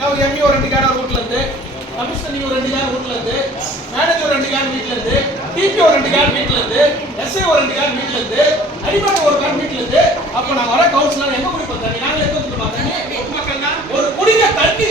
ME ஒரு 2 can அவர் வீட்டுல இருந்து, கமிஷனர் ஒரு 2 கேன் வீட்டுல இருந்து, மேனேஜர் ஒரு 2 கேன் வீட்டுல இருந்து, டிபி ஒரு 2 கேன் வீட்டுல இருந்து, எஸ்ஐ ஒரு 2 கேன் வீட்டுல இருந்து, அடிமாடி ஒரு கேன் வீட்டுல இருந்து. அப்ப நாங்க வர கவுன்சிலர் எங்க குடிப்போம் தண்ணி? நாங்களே எடுத்து வந்துருமா தண்ணி? ஒரு குடிக்க தண்ணி